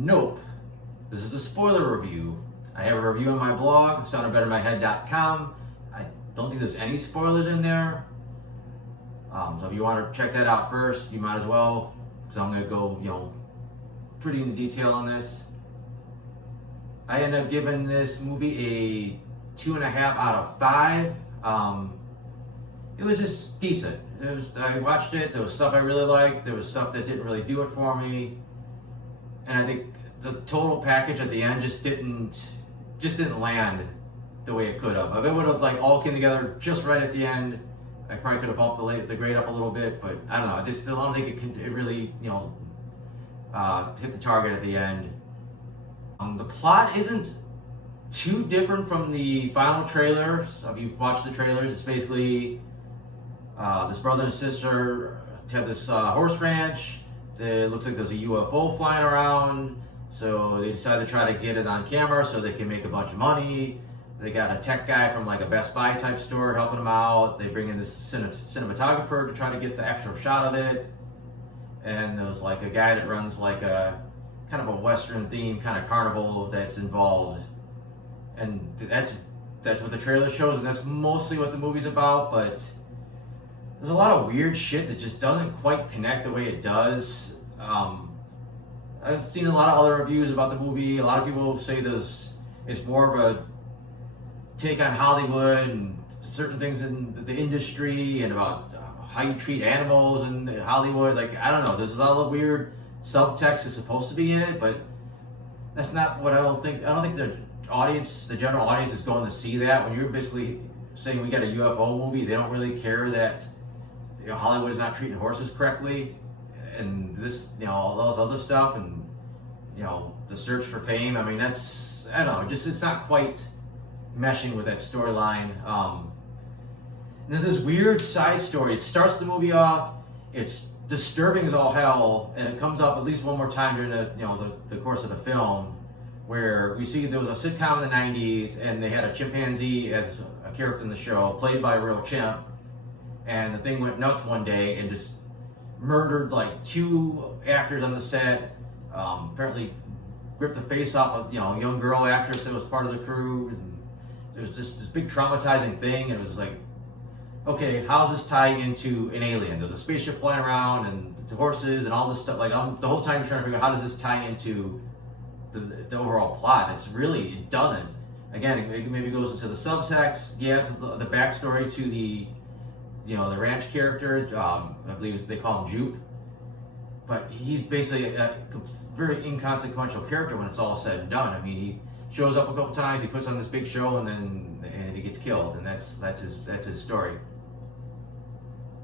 Nope. This is a spoiler review. I have a review on my blog, soundofbettermyhead.com. I don't think there's any spoilers in there. So if you want to check that out first, you might as well, because I'm going to go, pretty into detail on this. I ended up giving this movie a 2.5 out of 5. It was just decent. I watched it. There was stuff I really liked. There was stuff that didn't really do it for me. And I think the total package at the end just didn't land the way it could have. If it would have all came together just right at the end, I probably could have bumped the grade up a little bit. But I don't know. I don't think it really hit the target at the end. The plot isn't too different from the final trailers. If you've watched the trailers, it's basically this brother and sister have this horse ranch. It looks like there's a UFO flying around, so they decide to try to get it on camera so they can make a bunch of money. They got a tech guy from a Best Buy type store helping them out. They bring in this cinematographer to try to get the actual shot of it. And there's a guy that runs a kind of a Western themed kind of carnival that's involved. And that's what the trailer shows, and that's mostly what the movie's about, but there's a lot of weird shit that just doesn't quite connect the way it does. I've seen a lot of other reviews about the movie. A lot of people say it's more of a take on Hollywood and certain things in the industry and about how you treat animals in Hollywood. I don't know. There's a lot of weird subtext that's supposed to be in it, but that's not what I don't think the general audience is going to see that. When you're basically saying we got a UFO movie, they don't really care that Hollywood is not treating horses correctly, and this all those other stuff, and the search for fame. I mean, that's, I don't know, it's not quite meshing with that storyline. There's this weird side story. It starts the movie off. It's disturbing as all hell, and it comes up at least one more time during the course of the film, where we see there was a sitcom in the 90s, and they had a chimpanzee as a character in the show, played by a real chimp, and the thing went nuts one day and just murdered 2 actors on the set. Apparently ripped the face off of a young girl actress that was part of the crew. And there was just this big traumatizing thing, and it was okay, how's this tie into an alien? There's a spaceship flying around and the horses and all this stuff. I'm the whole time trying to figure out how does this tie into the overall plot. It doesn't. Again, it maybe goes into the subtext. Yeah, it's the backstory to the the ranch character. I believe they call him Jupe, but he's basically a very inconsequential character when it's all said and done. I mean, he shows up a couple times, he puts on this big show, and he gets killed, and that's his story.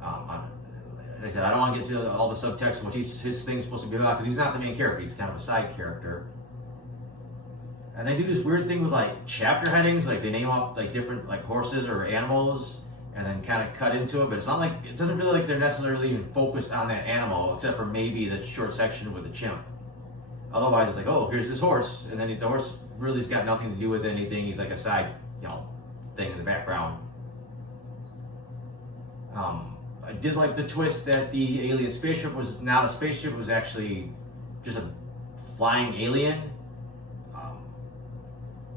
Like I said, I don't want to get to all the subtext of what his thing's supposed to be about, because he's not the main character. He's kind of a side character. And they do this weird thing with chapter headings, they name off different horses or animals, and then kind of cut into it. But it's not it doesn't feel like they're necessarily even focused on that animal, except for maybe the short section with the chimp. Otherwise, it's oh, here's this horse, and then the horse really has got nothing to do with anything. He's a side, thing in the background. I did like the twist that the alien spaceship was not a spaceship; it was actually just a flying alien.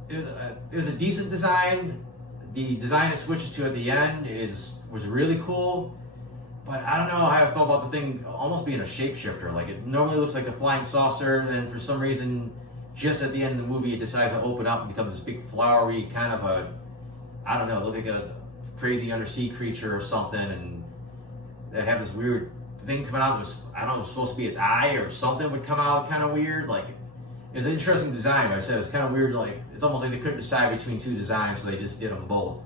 It was a decent design. The design it switches to at the end was really cool, but I don't know how I felt about the thing almost being a shapeshifter. It normally looks like a flying saucer, and then for some reason, just at the end of the movie, it decides to open up and become this big flowery kind of look like a crazy undersea creature or something, and that had this weird thing coming out that was, I don't know, it was supposed to be its eye or something would come out kind of weird. It was an interesting design, but I said it was kind of weird. It's almost like they couldn't decide between 2 designs, so they just did them both.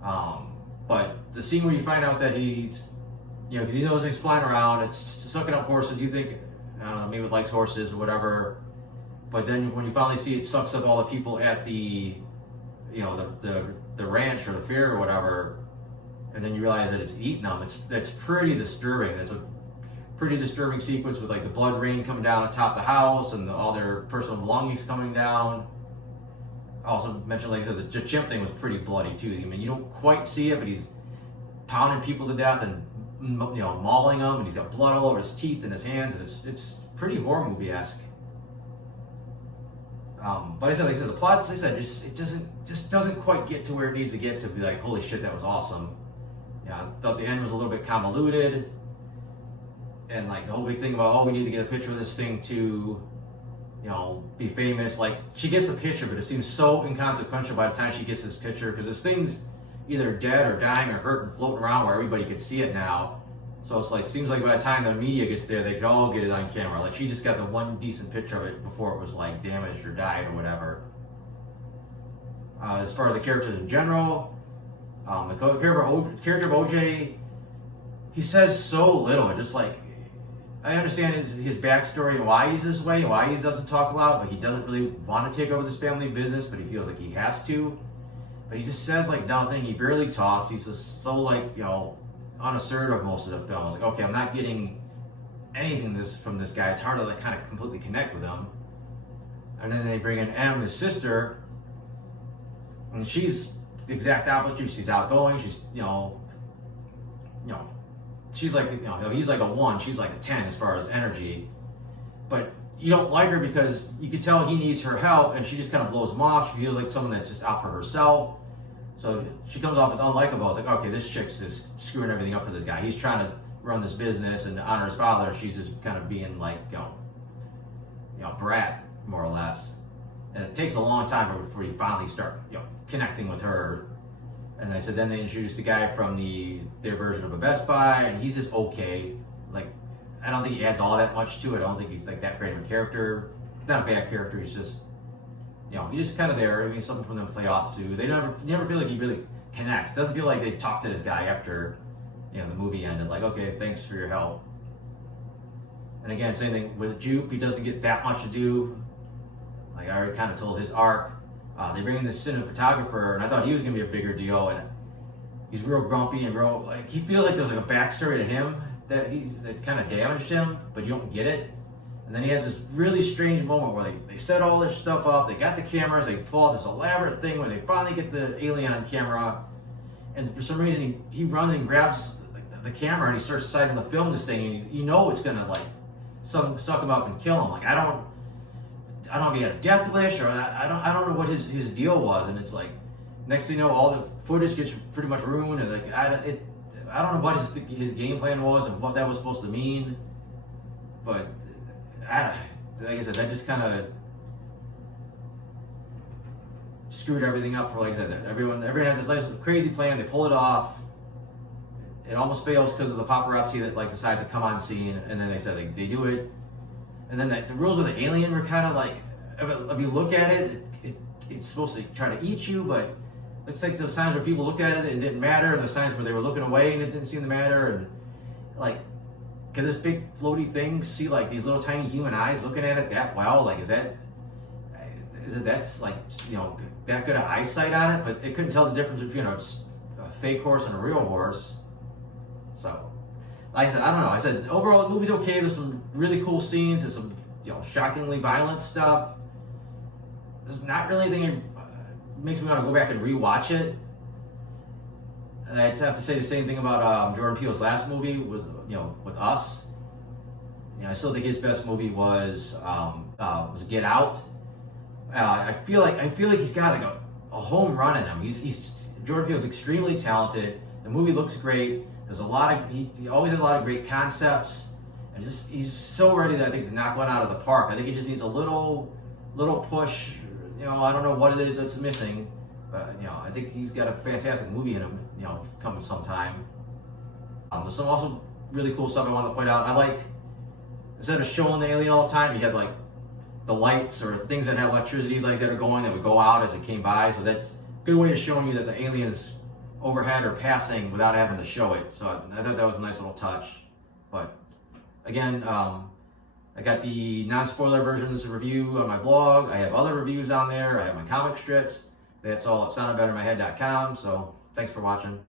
But the scene where you find out that he's, because he knows he's flying around, it's sucking up horses. You think, I don't know, maybe it likes horses or whatever. But then when you finally see it sucks up all the people at the, the ranch or the fair or whatever, and then you realize that it's eating them. That's pretty disturbing. That's a pretty disturbing sequence with the blood rain coming down on top of the house and all their personal belongings coming down. I also mentioned, like I said, the chimp thing was pretty bloody too. I mean, you don't quite see it, but he's pounding people to death and mauling them, and he's got blood all over his teeth and his hands, and it's pretty horror movie-esque. But like I said, the plot, like I said, just doesn't quite get to where it needs to get to be like, holy shit, that was awesome. Yeah, I thought the end was a little bit convoluted, and like the whole big thing about, oh, we need to get a picture of this thing to, be famous. Like, she gets the picture, but it seems so inconsequential by the time she gets this picture, because this thing's either dead or dying or hurt and floating around where everybody can see it now. So it's like, seems like by the time the media gets there, they could all get it on camera. Like, she just got the one decent picture of it before it was like damaged or died or whatever. As far as the characters in general, the character of OJ, he says so little. Just like, I understand his backstory and why he's this way and why he doesn't talk a lot, but he doesn't really want to take over this family business, but he feels like he has to. But he just says like nothing. He barely talks. He's just so like, unassertive most of the film. I was like, okay, I'm not getting anything from this guy. It's hard to like kind of completely connect with him. And then they bring in Em, his sister, and she's the exact opposite. She's outgoing. She's she's like, he's like a 1, she's like a 10 as far as energy. But you don't like her because you can tell he needs her help, and she just kind of blows him off. She feels like someone that's just out for herself. So she comes off as unlikable. It's like, okay, this chick's just screwing everything up for this guy. He's trying to run this business and honor his father. She's just kind of being like, brat, more or less. And it takes a long time before you finally start, connecting with her. And then they introduced the guy from their version of a Best Buy, and he's just okay. Like, I don't think he adds all that much to it. I don't think he's like that great of a character. Not a bad character. He's just, he's just kind of there. I mean, something for them to play off to. They never feel like he really connects. It doesn't feel like they talk to this guy after, the movie ended. Like, okay, thanks for your help. And again, same thing with Jupe. He doesn't get that much to do. Like, I already kind of told his arc. They bring in this cinematographer, and I thought he was going to be a bigger deal. And he's real grumpy and real, like, he feels like there's like a backstory to him that kind of damaged him, but you don't get it. And then he has this really strange moment where they set all this stuff up, they got the cameras, they pull out this elaborate thing where they finally get the alien on camera, and for some reason he runs and grabs the camera and he starts deciding to film this thing, and it's gonna like suck him up and kill him. Like, I don't know if he had a death wish, or I don't know what his deal was, and it's like, next thing you know, all the footage gets pretty much ruined, and like I don't know what his game plan was and what that was supposed to mean, but like I said, that just kind of screwed everything up for, like I said, everyone had this nice crazy plan. They pull it off. It almost fails because of the paparazzi that like decides to come on scene, and then they said like they do it, and then the rules of the alien were kind of like, if you look at it, it's supposed to try to eat you, but looks like those times where people looked at it and it didn't matter, and those times where they were looking away and it didn't seem to matter, and like, could this big floaty thing see like these little tiny human eyes looking at it that well? Like, that's like, that good of eyesight on it? But it couldn't tell the difference between a fake horse and a real horse. So, like I said, I don't know. I said overall the movie's okay. There's some really cool scenes. There's some shockingly violent stuff. There's not really anything that makes me want to go back and rewatch it. And I'd have to say the same thing about Jordan Peele's last movie with Us. I still think his best movie was Get Out. I feel like he's got like a home run in him. Jordan Peele's extremely talented. The movie looks great. There's he always has a lot of great concepts, and he's so ready I think to knock one out of the park. I think he just needs a little push. I don't know what it is that's missing, but I think he's got a fantastic movie in him. Coming sometime. There's some also really cool stuff I want to point out. I like, instead of showing the alien all the time, you had like the lights or things that had electricity like that are going that would go out as it came by. So that's a good way of showing you that the alien's overhead or passing without having to show it. So I thought that was a nice little touch. But again, I got the non-spoiler versions review on my blog. I have other reviews on there. I have my comic strips. That's all at soundofbettermyhead.com. So thanks for watching.